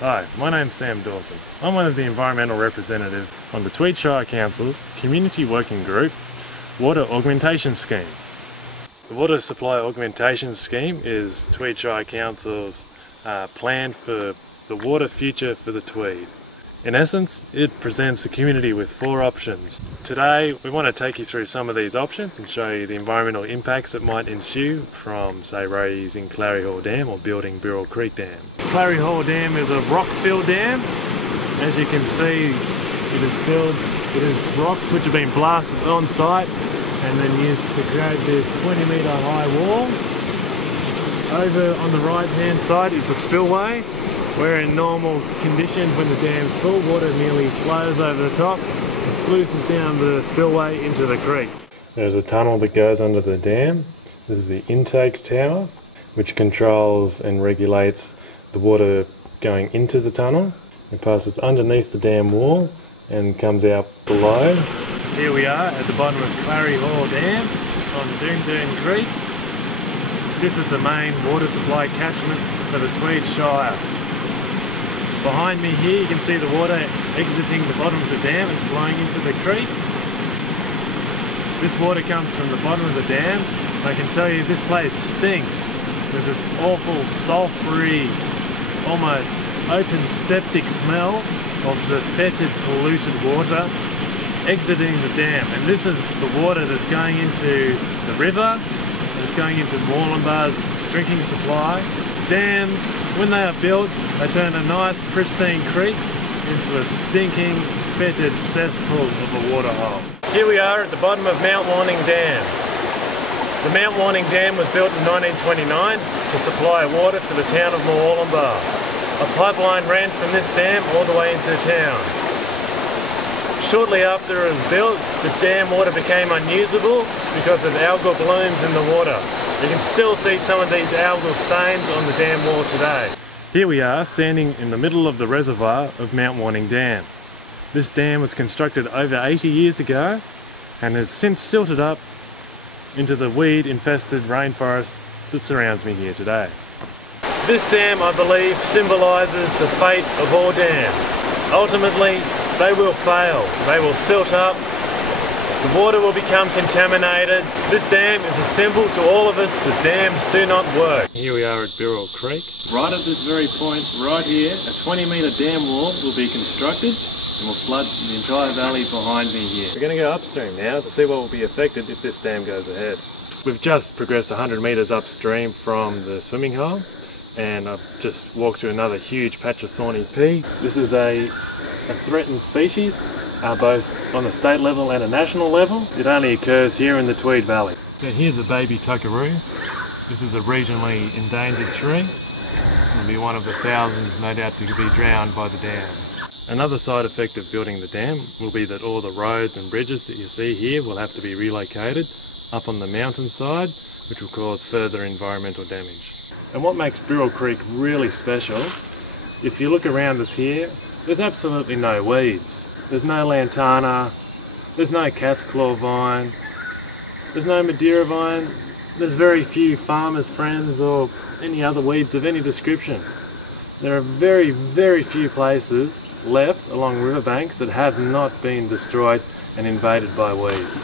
Hi, my name's Sam Dawson. I'm one of the environmental representatives on the Tweed Shire Council's Community Working Group Water Augmentation Scheme. The Water Supply Augmentation Scheme is Tweed Shire Council's plan for the water future for the Tweed. In essence, it presents the community with 4 options. Today we want to take you through some of these options and show you the environmental impacts that might ensue from, say, raising Clarrie Hall Dam or building Byrrill Creek Dam. Clarrie Hall Dam is a rock-filled dam. As you can see, it is filled with rocks which have been blasted on site and then used to create this 20-metre high wall. Over on the right-hand side is the spillway, where in normal conditions when the dam's full, water nearly flows over the top and sluices down the spillway into the creek. There's a tunnel that goes under the dam. This is the intake tower, which controls and regulates the water going into the tunnel. It passes underneath the dam wall and comes out below. Here we are at the bottom of Clarrie Hall Dam on Doon Creek. This is the main water supply catchment for the Tweed Shire. Behind me here you can see the water exiting the bottom of the dam and flowing into the creek. This water comes from the bottom of the dam. I can tell you this place stinks. There's this awful sulphury, almost open septic smell of the fetid polluted water exiting the dam. And this is the water that's going into the river, that's going into Moorlambar's drinking supply. Dams, when they are built, they turn a nice pristine creek into a stinking, fetid cesspool of a water hole. Here we are at the bottom of Mount Warning Dam. The Mount Warning Dam was built in 1929 to supply water for the town of Moorlambar. A pipeline ran from this dam all the way into town. Shortly after it was built, the dam water became unusable because of algal blooms in the water. You can still see some of these algal stains on the dam wall today. Here we are standing in the middle of the reservoir of Mount Warning Dam. This dam was constructed over 80 years ago and has since silted up into the weed-infested rainforest that surrounds me here today. This dam, I believe, symbolises the fate of all dams. Ultimately, they will fail. They will silt up. The water will become contaminated. This dam is a symbol to all of us that dams do not work. Here we are at Byrrill Creek. Right at this very point, right here, a 20-metre dam wall will be constructed and will flood the entire valley behind me here. We're going to go upstream now to see what will be affected if this dam goes ahead. We've just progressed 100 metres upstream from the swimming hole and I've just walked through another huge patch of thorny pea. This is a threatened species. Both on the state level and a national level. It only occurs here in the Tweed Valley. So here's a baby tuckaroo. This is a regionally endangered tree. It'll be one of the thousands, no doubt, to be drowned by the dam. Another side effect of building the dam will be that all the roads and bridges that you see here will have to be relocated up on the mountainside, which will cause further environmental damage. And what makes Byrrill Creek really special, if you look around us here, there's absolutely no weeds. There's no lantana, there's no cat's claw vine, there's no Madeira vine, there's very few farmers' friends or any other weeds of any description. There are very, very few places left along riverbanks that have not been destroyed and invaded by weeds.